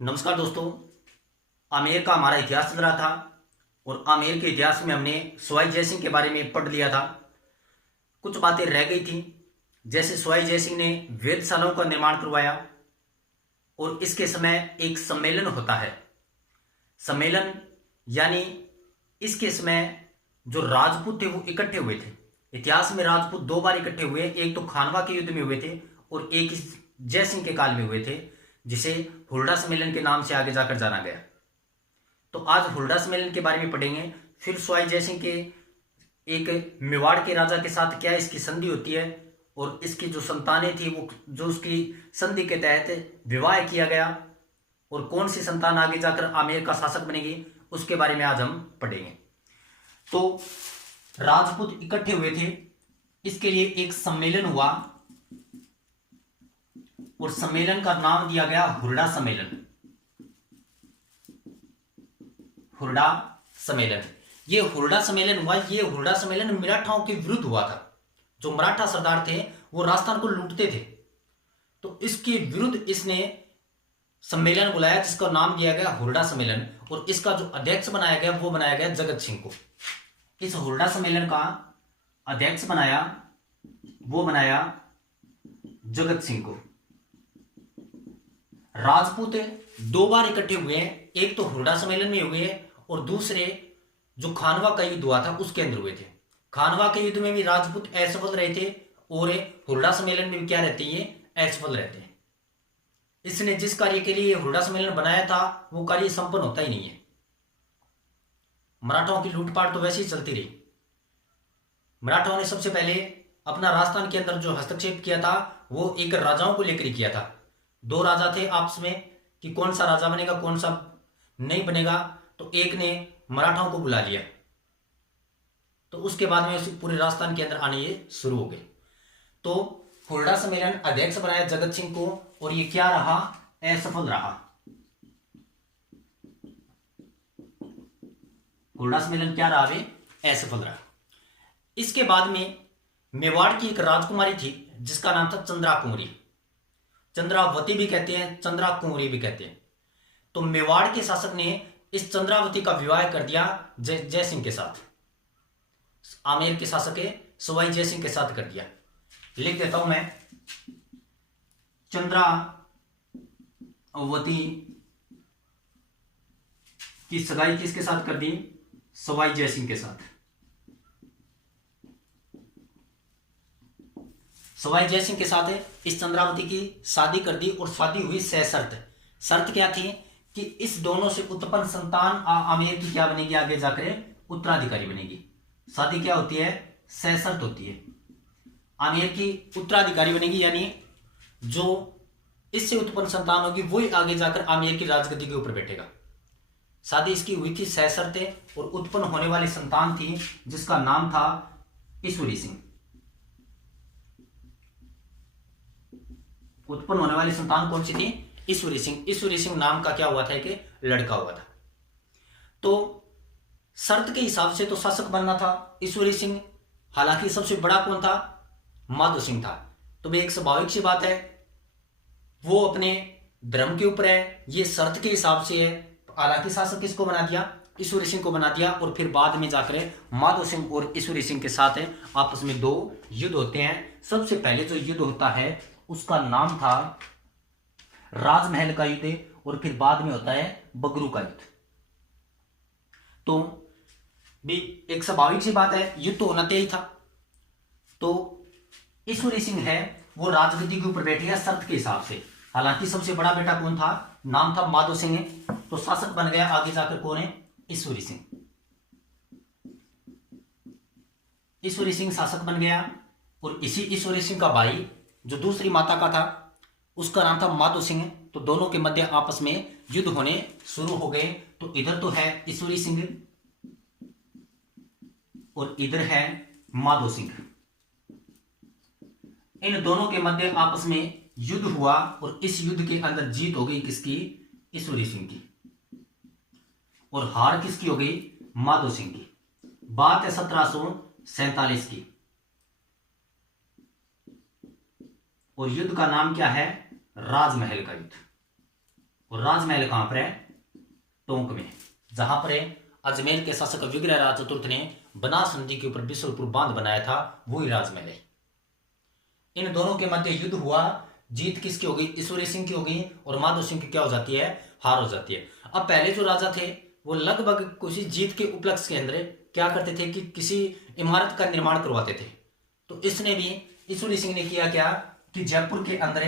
नमस्कार दोस्तों। आमेर का हमारा इतिहास चल रहा था और आमेर के इतिहास में हमने सवाई जय सिंह के बारे में पढ़ लिया था। कुछ बातें रह गई थी, जैसे सवाई जय सिंह ने वेधशालाओं का निर्माण करवाया और इसके समय एक सम्मेलन होता है। सम्मेलन यानी इसके समय जो राजपूत थे वो इकट्ठे हुए थे। इतिहास में राजपूत दो बार इकट्ठे हुए, एक तो खानवा के युद्ध में हुए थे और एक इस जय सिंह के काल में हुए थे, जिसे हुरडा सम्मेलन के नाम से आगे जाकर जाना गया। तो आज हुरडा सम्मेलन के बारे में पढ़ेंगे। फिर सवाई जय सिंह के एक मेवाड़ के राजा के साथ क्या इसकी संधि होती है और इसकी जो संतानें थी वो जो उसकी संधि के तहत विवाह किया गया और कौन सी संतान आगे जाकर आमेर का शासक बनेगी, उसके बारे में आज हम पढ़ेंगे। तो राजपूत इकट्ठे हुए थे, इसके लिए एक सम्मेलन हुआ और सम्मेलन का नाम दिया गया हुरडा सम्मेलन। हुरडा सम्मेलन, ये हुरडा सम्मेलन हुआ। ये हुरडा सम्मेलन मराठाओं के विरुद्ध हुआ था। जो मराठा सरदार थे वो राजस्थान को लूटते थे, तो इसके विरुद्ध इसने सम्मेलन बुलाया जिसका नाम दिया गया हुरडा सम्मेलन। और इसका जो अध्यक्ष बनाया गया वो बनाया गया जगत सिंह को। इस हुरडा सम्मेलन का अध्यक्ष बनाया जगत सिंह को। राजपूत दो बार इकट्ठे हुए हैं, एक तो हुरडा सम्मेलन में हुए और दूसरे जो खानवा का युद्ध हुआ था उसके अंदर हुए थे। खानवा के युद्ध में भी राजपूत असफल रहे थे और हुरडा सम्मेलन में भी क्या रहते हैं, ये असफल रहते हैं। इसने जिस कार्य के लिए हुरडा सम्मेलन बनाया था वो कार्य संपन्न होता ही नहीं है। मराठाओं की लूटपाट तो वैसे ही चलती रही। मराठाओं ने सबसे पहले अपना राजस्थान के अंदर जो हस्तक्षेप किया था वो एक राजाओं को लेकर किया था। दो राजा थे आपस में कि कौन सा राजा बनेगा कौन सा नहीं बनेगा, तो एक ने मराठाओं को बुला लिया, तो उसके बाद में उसे पूरे राजस्थान के अंदर आने ये शुरू हो गए। तो हुरडा सम्मेलन अध्यक्ष बनाया जगत सिंह को और ये क्या रहा, असफल रहा। हुरडा सम्मेलन क्या रहा, वे असफल रहा। इसके बाद में मेवाड़ की एक राजकुमारी थी जिसका नाम था चंद्रा कुंवरी। चंद्रावती भी कहते हैं, चंद्रा कुंवरी भी कहते हैं। तो मेवाड़ के शासक ने इस चंद्रावती का विवाह कर दिया जय सिंह के साथ। आमेर के शासक सवाई जय सिंह के साथ कर दिया। लिख देता हूं मैं, चंद्रावती की सगाई किसके साथ कर दी, सवाई जय सिंह के साथ। सवाई जय सिंह के साथ इस चंद्रावती की शादी कर दी और शादी हुई सशर्त। शर्त क्या थी कि इस दोनों से उत्पन्न संतान आमेर की क्या बनेगी, आगे जाकर उत्तराधिकारी बनेगी। शादी क्या होती है, सशर्त होती है। आमेर की उत्तराधिकारी बनेगी, यानी जो इससे उत्पन्न संतान होगी वही आगे जाकर आमेर की राजगद्दी के ऊपर बैठेगा। शादी इसकी हुई थी सशर्त और उत्पन्न होने वाली संतान थी जिसका नाम था ईश्वरी सिंह। उत्पन्न होने वाली संतान कौन सी थी, ईश्वरी सिंह। ईश्वरी सिंह नाम का क्या हुआ था, एक लड़का हुआ था। तो शर्त के हिसाब से तो शासक बनना था ईश्वरी सिंह, हालांकि सबसे बड़ा कौन था, माधो सिंह था। तो भाई एक स्वाभाविक सी बात है, वो अपने धर्म के ऊपर है, ये शर्त के हिसाब से है। हालांकि शासक किसको बना दिया, ईश्वरी सिंह को बना दिया। और फिर बाद में जाकर माधो सिंह और ईश्वरी सिंह के साथ आपस में दो युद्ध होते हैं। सबसे पहले जो युद्ध होता है उसका नाम था राजमहल का युद्ध और फिर बाद में होता है बगरू का युद्ध। तो भी एक स्वाभाविक सी बात है, युद्ध तो होना तय ही था। तो ईश्वरी सिंह है वो राजगद्दी के ऊपर बैठेगा शर्त के हिसाब से। हालांकि सबसे बड़ा बेटा कौन था, नाम था माधो सिंह, तो शासक बन गया आगे जाकर कौन है, ईश्वरी सिंह। ईश्वरी सिंह शासक बन गया और इसी ईश्वरी सिंह का भाई जो दूसरी माता का था उसका नाम था माधो सिंह। तो दोनों के मध्य आपस में युद्ध होने शुरू हो गए। तो इधर तो है ईश्वरी सिंह और इधर है माधो सिंह। इन दोनों के मध्य आपस में युद्ध हुआ और इस युद्ध के अंदर जीत हो गई किसकी, ईश्वरी सिंह की, और हार किसकी हो गई, माधो सिंह की। बात है 1747 की और युद्ध का नाम क्या है, राजमहल का युद्ध। और राजमहल कहां पर है? टोंक में, जहां पर अजमेर के शासक विग्रहराज चतुर्थ ने बनास नदी के ऊपर बिशनपुर बांध बनाया था, वही राजमहल है। इन दोनों के मध्य युद्ध हुआ, जीत किसकी हो गई? ईश्वरी सिंह की हो गई, और माधो सिंह की क्या हो जाती है? हार हो जाती है। अब पहले जो राजा थे वो लगभग किसी जीत के उपलक्ष्य के अंदर क्या करते थे कि किसी इमारत का निर्माण करवाते थे। तो इसने भी, ईश्वरी सिंह ने किया क्या कि जयपुर के अंदर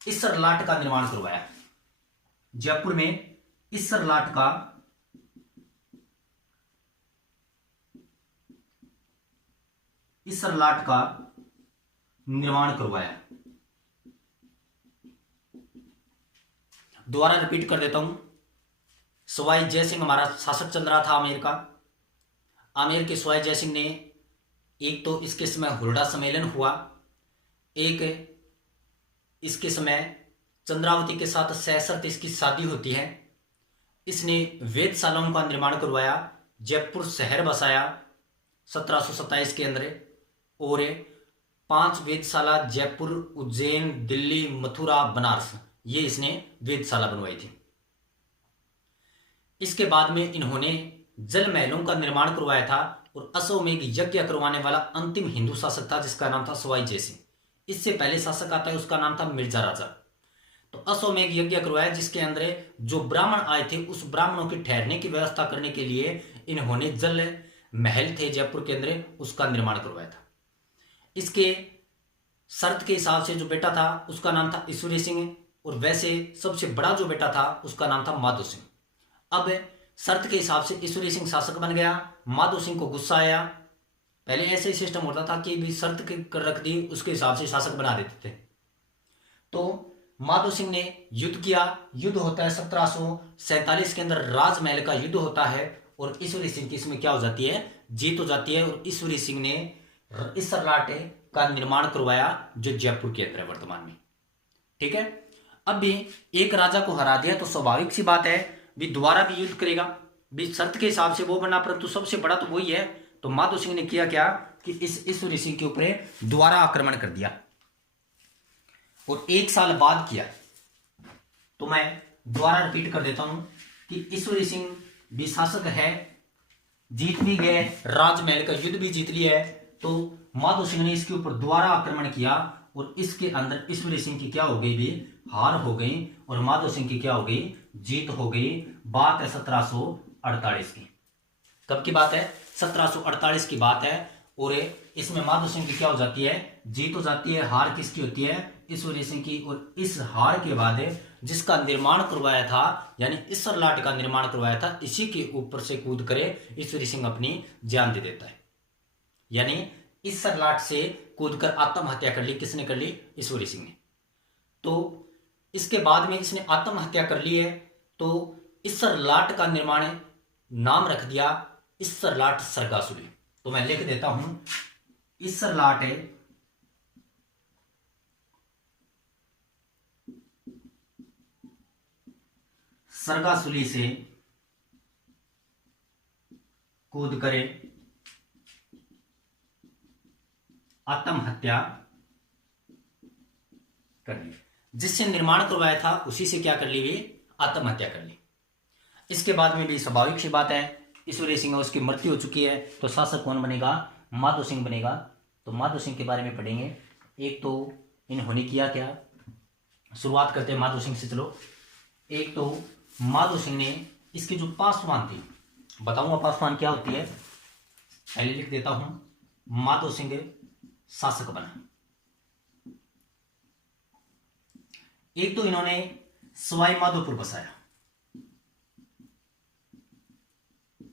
इसर लाट का निर्माण करवाया। जयपुर में इसर लाट का निर्माण करवाया। दोबारा रिपीट कर देता हूं। सवाई जयसिंह हमारा शासक चल रहा था आमेर का। आमेर के सवाई जयसिंह ने, एक तो इसके समय हुरडा सम्मेलन हुआ, एक इसके समय चंद्रावती के साथ सहसर्त इसकी शादी होती है। इसने वेधशालाओं का निर्माण करवाया, जयपुर शहर बसाया 1727 के अंदर, और 5 वेधशाला जयपुर, उज्जैन, दिल्ली, मथुरा, बनारस, ये इसने वेधशाला बनवाई थी। इसके बाद में इन्होंने जल महलों का निर्माण करवाया था, और अश्वमेघ यज्ञ करवाने वाला अंतिम हिंदू शासक था जिसका नाम था सवाई जयसिंह। इससे पहले शासक आता है, उसका नाम था मिर्जा राजा। तो अश्वमेघ यज्ञ करवाया जिसके अंदर जो ब्राह्मण आए थे उस ब्राह्मणों के ठहरने की व्यवस्था करने के लिए इन्होंने जल महल थे जयपुर के अंदर, उसका निर्माण करवाया था। इसके शर्त के हिसाब से जो बेटा था उसका नाम था ईश्वरी सिंह, और वैसे सबसे बड़ा जो बेटा था उसका नाम था माधो सिंह। अब शर्त के हिसाब से ईश्वरी सिंह शासक बन गया, माधो सिंह को गुस्सा आया। पहले ऐसे ही सिस्टम होता था कि भी शर्त कर रख दी, उसके हिसाब से शासक बना देते थे। तो माधो सिंह ने युद्ध किया। युद्ध होता है 1747 के अंदर, राजमहल का युद्ध होता है, और ईश्वरी सिंह की इसमें क्या हो जाती है? जीत हो जाती है, और ईश्वरी सिंह ने इसर लाट का निर्माण करवाया जो जयपुर के अंदर है वर्तमान में। ठीक है, अब भी एक राजा को हरा दिया तो स्वाभाविक सी बात है भी दोबारा भी युद्ध करेगा, भी शर्त के हिसाब से वो बना, परंतु सबसे बड़ा तो वही है। तो माधो सिंह ने किया क्या कि इस ईश्वरी सिंह के ऊपर दोबारा आक्रमण कर दिया, और 1 साल बाद किया। तो मैं दोबारा रिपीट कर देता हूं कि ईश्वरी सिंह भी शासक है, जीत भी गए, राजमहल का युद्ध भी जीत लिया है। तो माधो सिंह ने इसके ऊपर दोबारा आक्रमण किया, और इसके अंदर ईश्वरी सिंह की क्या हो गई? भी हार हो गई, और माधो सिंह की क्या हो गई? जीत हो गई। बात है 1748 की। कब की बात है? 1748 की बात है। और इसमें माधो सिंह की क्या हो जाती है? जीत हो जाती है। हार किसकी होती है? ईश्वरी सिंह की। और इस हार के बाद जिसका निर्माण करवाया था, यानी इसर लाट का निर्माण करवाया था, इसी के ऊपर से कूद करे ईश्वरी सिंह अपनी जान दे देता है। यानी इसर लाट से कूदकर आत्महत्या कर ली। किसने कर ली? ईश्वरी सिंह ने। तो इसके बाद में इसने आत्महत्या कर ली है, तो इसर लाट का निर्माण नाम रख दिया इसर लाट सरगासुली। तो मैं लिख देता हूं, इसर लाट है सरगासुली से कूद करे आत्महत्या कर ली। जिससे निर्माण करवाया था उसी से क्या कर ली? भी आत्महत्या कर ली। इसके बाद में भी स्वाभाविक सी बात है, ईश्वरी सिंह उसकी मृत्यु हो चुकी है, तो शासक कौन बनेगा? माधो सिंह बनेगा। तो माधो सिंह के बारे में पढ़ेंगे। एक तो इन्होंने किया क्या, शुरुआत करते हैं माधो सिंह से। चलो, एक तो माधो सिंह ने इसकी जो पासवान थी, बताऊंगा पासवान क्या होती है, पहले लिख देता हूं। माधो सिंह शासक बना। एक तो इन्होंने सवाई माधोपुर बसाया।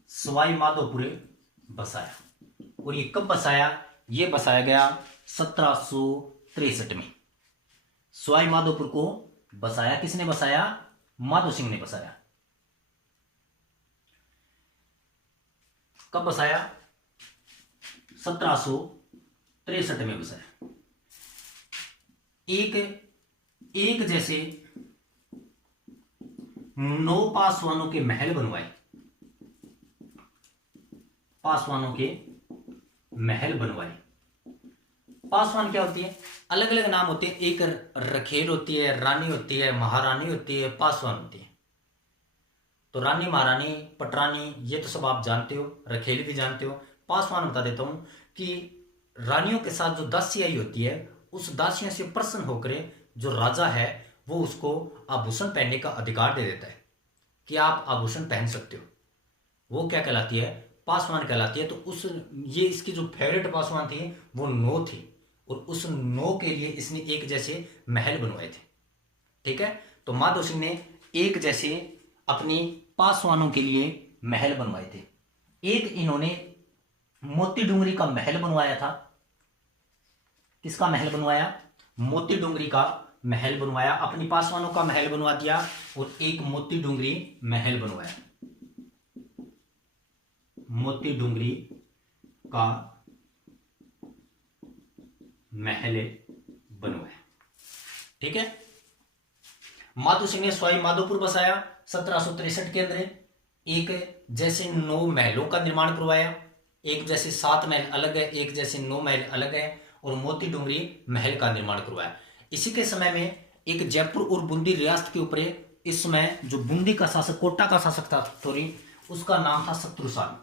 सवाई माधोपुर बसाया, और ये कब बसाया? ये बसाया गया 1763 में। सवाई माधोपुर को बसाया किसने? बसाया माधो सिंह ने बसाया। कब बसाया? 1763 में बसाया। एक जैसे 9 पासवानों के महल बनवाए। पासवानों के महल बनवाए, पासवान क्या होती है? अलग अलग नाम होते हैं। एक रखेल होती है, रानी होती है, महारानी होती है, पासवान होती है। तो रानी, महारानी, पटरानी ये तो सब आप जानते हो, रखेल भी जानते हो। पासवान बता देता हूं कि रानियों के साथ जो दासियाई होती है, उस दासियों से प्रसन्न होकर जो राजा है वो उसको आभूषण पहनने का अधिकार दे देता है कि आप आभूषण पहन सकते हो। वो क्या कहलाती है? पासवान कहलाती है। तो उस ये इसकी जो फेवरेट पासवान थी वो नो थी, और उस नो के लिए इसने एक जैसे महल बनवाए थे। ठीक है, तो माधो सिंह ने एक जैसे अपनी पासवानों के लिए महल बनवाए थे। एक इन्होंने मोती डूंगरी का महल बनवाया था। किसका महल बनवाया? मोती डूंगरी का महल बनवाया। अपनी पासवानों का महल बनवा दिया और एक मोती डूंगरी महल बनवाया। मोती डूंगरी का महल बनवाया। ठीक है, माधो सिंह ने सवाई माधोपुर बसाया 1763 के अंदर। एक जैसे 9 महलों का निर्माण करवाया। एक जैसे 7 महल अलग है, एक जैसे 9 महल अलग है, और मोती डूंगरी महल का निर्माण करवाया। इसी के समय में एक जयपुर और बूंदी रियासत के ऊपर इस समय जो बूंदी का शासक, कोटा का शासक था, सॉरी, उसका नाम था शत्रुसाल।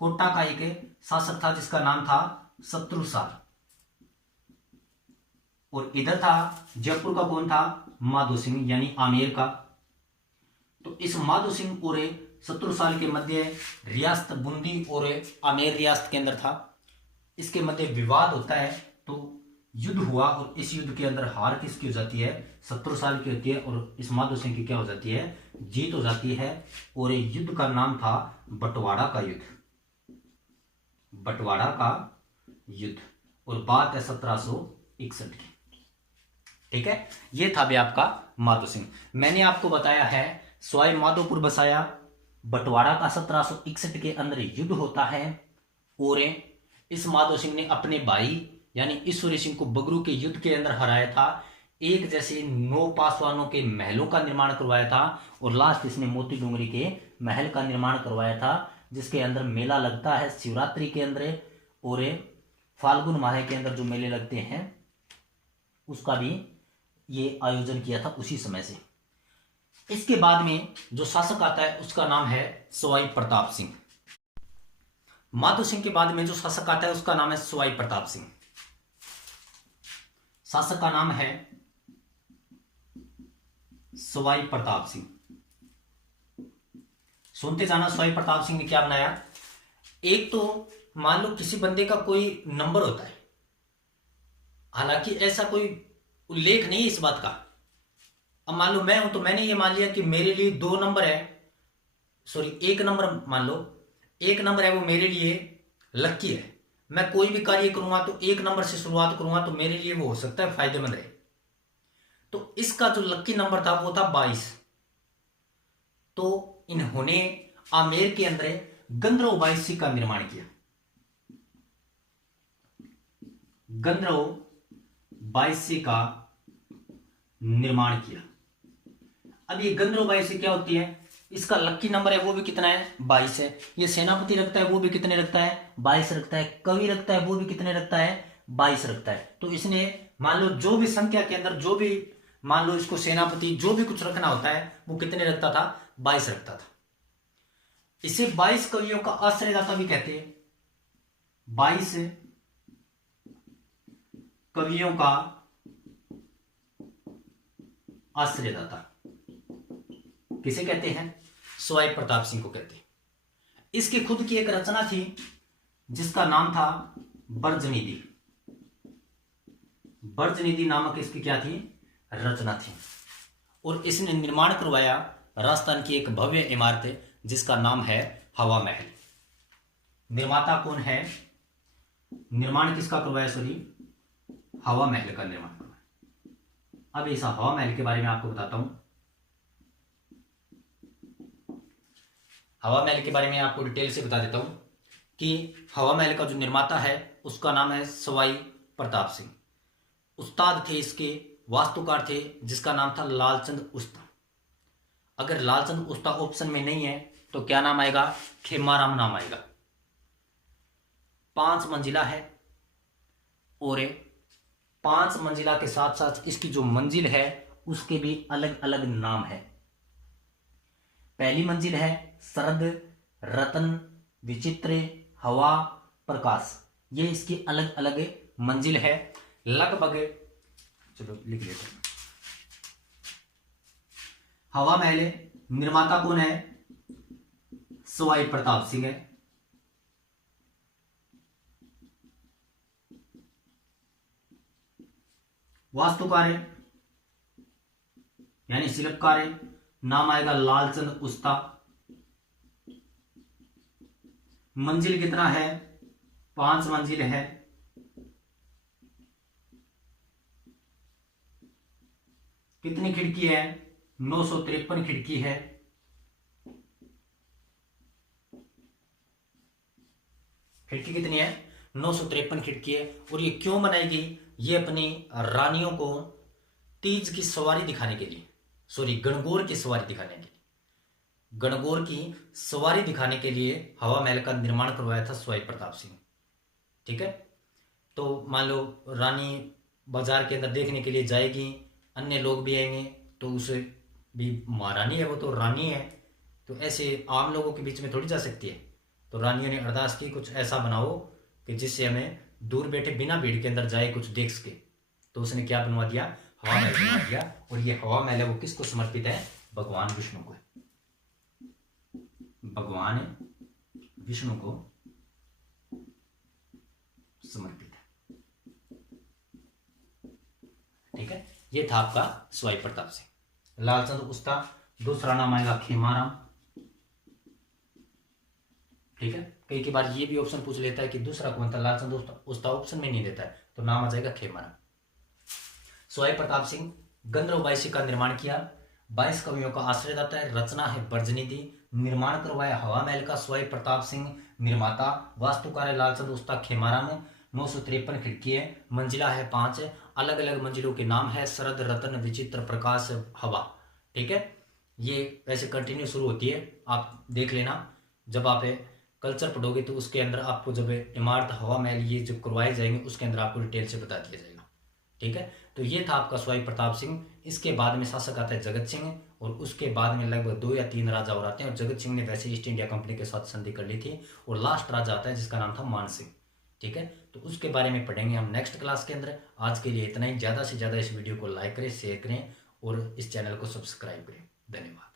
कोटा का एक शासक था जिसका नाम था शत्रुसाल, और इधर था जयपुर का कौन था? माधो सिंह, यानी आमेर का। तो इस माधो सिंह और शत्रुसाल के मध्य रियासत बूंदी और आमेर रियासत के अंदर था। इसके मध्य विवाद होता है, तो युद्ध हुआ, और इस युद्ध के अंदर हार किसकी हो जाती है? शत्रुसाल की होती है, और इस माधो सिंह की क्या हो जाती है? जीत हो जाती है। और युद्ध का नाम था बंटवाड़ा का युद्ध। बंटवाड़ा का युद्ध, और बात है 1761 की। ठीक है, ये था भी आपका माधो सिंह। मैंने आपको बताया है सवाई माधोपुर बसाया, बंटवाड़ा का 1761 के अंदर युद्ध होता है, और इस माधो सिंह ने अपने भाई यानी ईश्वरी सिंह को बगरू के युद्ध के अंदर हराया था। एक जैसे 9 पासवानों के महलों का निर्माण करवाया था, और लास्ट इसने मोती डूंगरी के महल का निर्माण करवाया था, जिसके अंदर मेला लगता है शिवरात्रि के अंदर, और फाल्गुन माह के अंदर जो मेले लगते हैं उसका भी ये आयोजन किया था उसी समय से। इसके बाद में जो शासक आता है उसका नाम है सवाई प्रताप सिंह। माधो सिंह के बाद में जो शासक आता है उसका नाम है सवाई प्रताप सिंह। शासक का नाम है सवाई प्रताप सिंह। सुनते जाना, सवाई प्रताप सिंह ने क्या बनाया? एक तो मान लो किसी बंदे का कोई नंबर होता है, हालांकि ऐसा कोई उल्लेख नहीं है इस बात का। अब मान लो मैं हूं, तो मैंने ये मान लिया कि मेरे लिए 2 नंबर है, सॉरी 1 नंबर मान लो, 1 नंबर है वो मेरे लिए लक्की है। मैं कोई भी कार्य करूंगा तो 1 नंबर से शुरुआत करूंगा, तो मेरे लिए वो हो सकता है फायदेमंद है। तो इसका जो लक्की नंबर था वो था 22। तो इन्होंने आमेर के अंदर गंधर्व 22 का निर्माण किया। गंधर्व 22 का निर्माण किया। अब ये गंधर्व 22 क्या होती है? इसका लक्की नंबर है वो भी कितना है? 22 है। ये सेनापति रखता है वो भी कितने रखता है? 22 रखता है। कवि रखता है वो भी कितने रखता है? 22 रखता है। तो इसने मान लो जो भी संख्या के अंदर जो भी मान लो इसको सेनापति जो भी कुछ रखना होता है वो कितने रखता था? 22 रखता था। इसे 22 कवियों का आश्रयदाता भी कहते हैं। 22 कवियों का आश्रयदाता किसे कहते हैं? सवाई प्रताप सिंह को कहते हैं। इसकी खुद की एक रचना थी जिसका नाम था ब्रजनिधि। ब्रजनिधि नामक इसकी क्या थी? रचना थी। और इसने निर्माण करवाया राजस्थान की एक भव्य इमारत जिसका नाम है हवा महल। निर्माता कौन है? निर्माण किसका करवाया? सॉरी, हवा महल का निर्माण करवाया। अब इस हवा महल के बारे में आपको बताता हूं। हवा महल के बारे में आपको डिटेल से बता देता हूं कि हवा महल का जो निर्माता है उसका नाम है सवाई प्रताप सिंह। उस्ताद थे इसके, वास्तुकार थे जिसका नाम था लालचंद उस्ता। अगर लालचंद उस्ता ऑप्शन में नहीं है तो क्या नाम आएगा? खेमाराम नाम आएगा। 5 मंजिला है और 5 मंजिला के साथ साथ इसकी जो मंजिल है उसके भी अलग अलग नाम है। पहली मंजिल है शरद, रतन, विचित्र, हवा, प्रकाश। ये इसकी अलग अलग मंजिल है। लगभग चलो लिख लेते हैं। हवा महल निर्माता कौन है? सवाई प्रताप सिंह है। वास्तुकार यानी शिल्पकार नाम आएगा लालचंद उस्ता। मंजिल कितना है? 5 मंजिल है। कितनी खिड़की है? 953 खिड़की है। खिड़की कितनी है? 953 खिड़की है। और ये क्यों बनाई गई? ये अपनी रानियों को तीज की सवारी दिखाने के लिए, सॉरी गणगौर की सवारी दिखाने के लिए, गणगौर की सवारी दिखाने के लिए हवा महल का निर्माण करवाया था सवाई प्रताप सिंह। ठीक है। तो मान लो रानी बाजार के अंदर देखने के लिए जाएगी, अन्य लोग भी आएंगे, तो उसे भी महारानी है, वो तो रानी है, तो ऐसे आम लोगों के बीच में थोड़ी जा सकती है। तो रानियों ने अरदास की कुछ ऐसा बनाओ कि जिससे हमें दूर बैठे बिना भीड़ के अंदर जाए कुछ देख सके। तो उसने क्या बनवा दिया? हवा महल बनवा दिया। और ये हवा महल है वो किसको समर्पित है? भगवान विष्णु को। भगवान विष्णु को समर्पित है। ठीक है। ये था आपका सवाई प्रताप सिंह। लालचंद उस्ता, दूसरा नाम आएगा खेमाराम। ठीक है। कई बार ये भी ऑप्शन पूछ लेता है कि दूसरा कौन था? लालचंद उस्ता ऑप्शन में नहीं देता है, तो नाम आ जाएगा खेमाराम। सवाई प्रताप सिंह गंधर्व वायसी का निर्माण किया। 22 कवियों का आश्रयदाता है। रचना है बर्जनिधि। निर्माण करवाया हवा महल का सवाई प्रताप सिंह। निर्माता वास्तुकार है लालचंद उस्ता खेमाराम। 953 खिड़की है। मंजिला है 5। अलग अलग मंजिलों के नाम है शरद, रतन, विचित्र, प्रकाश, हवा। ठीक है। ये वैसे कंटिन्यू शुरू होती है, आप देख लेना। जब आप कल्चर पढ़ोगे तो उसके अंदर आपको जब इमारत हवा महल ये जो करवाए जाएंगे उसके अंदर आपको डिटेल से बता दिया जाएगा। ठीक है। तो ये था आपका सवाई प्रताप सिंह। इसके बाद में शासक आता है जगत सिंह, और उसके बाद में लगभग 2 या 3 राजा और आते हैं। और जगत सिंह ने वैसे ईस्ट इंडिया कंपनी के साथ संधि कर ली थी। और लास्ट राजा आता है जिसका नाम था मान सिंह। ठीक है। तो उसके बारे में पढ़ेंगे हम नेक्स्ट क्लास के अंदर। आज के लिए इतना ही। ज़्यादा से ज़्यादा इस वीडियो को लाइक करें, शेयर करें और इस चैनल को सब्सक्राइब करें। धन्यवाद।